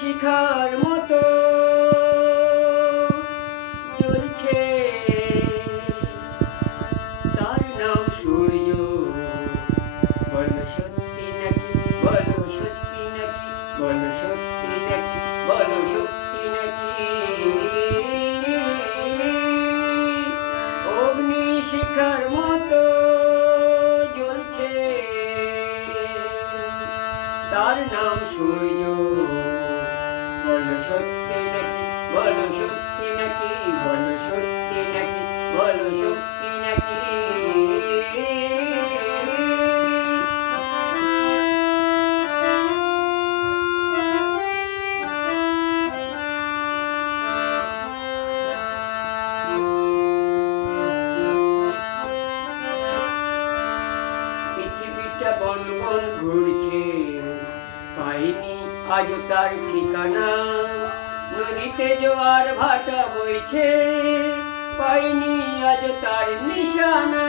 শিখার মতো জ্বলছে, তার নাম সূর্য। বলো সত্যি নাকি, বলো সত্যি নাকি, বলো সত্যি নাকি, বলো সত্যি নাকি। অগ্নি শিখার মতো জ্বলছে, তার নাম সূর্য। বলো সত্যি নাকি, বলো সত্যি নাকি, বলো সত্যি নাকি, বলো সত্যি নাকি। পৃথিবীটা বন বন ঘুরছে, পাইনি আজও তার ঠিকানা। নদীতে জোয়ার ভাটা বইছে, পাইনি আজও তার নিশানা।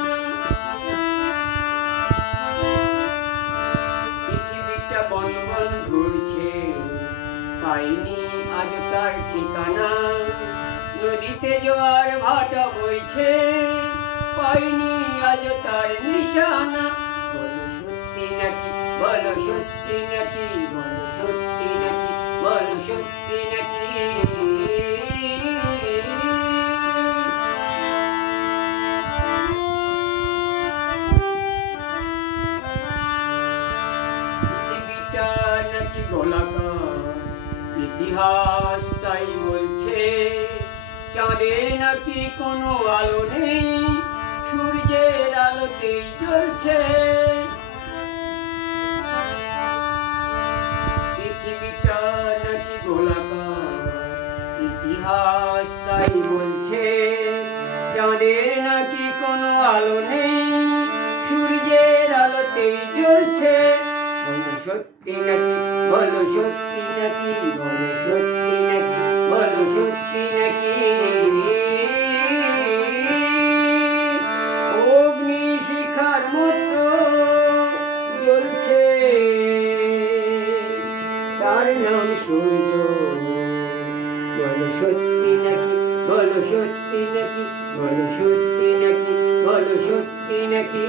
পৃথিবীটা বন বন ঘুরছে, পাইনি আজও তার ঠিকানা। নদীতে জোয়ার ভাটা বইছে, পাইনি আজও তার নিশানা। বলো সত্যি নাকি, বলো সত্যি নাকি, বলো সত্যি নাকি, বলো সত্যি নাকি। পৃথিবীটা নাকি গোলাকার, ইতিহাস তাই বলছে। চাঁদের নাকি কোনো আলো নেই, সূর্যের আলোতেই জ্বলছে। পৃথিবীটা নাকি গোলাকার, ইতিহাস তাই বলছে। চাঁদের নাকি কোনো আলো নেই, সূর্যের আলোতেই জ্বলছে। বলো সত্যি নাকি, বলো সত্যি নাকি, বলো সত্যি নাকি, বলো সত্যি নাকি। অগ্নি শিখার মতো জ্বলছে, তার নাম সূর্য। বলো সত্যি নাকি, বলো সত্যি নাকি, বলো সত্যি নাকি, বলো সত্যি নাকি।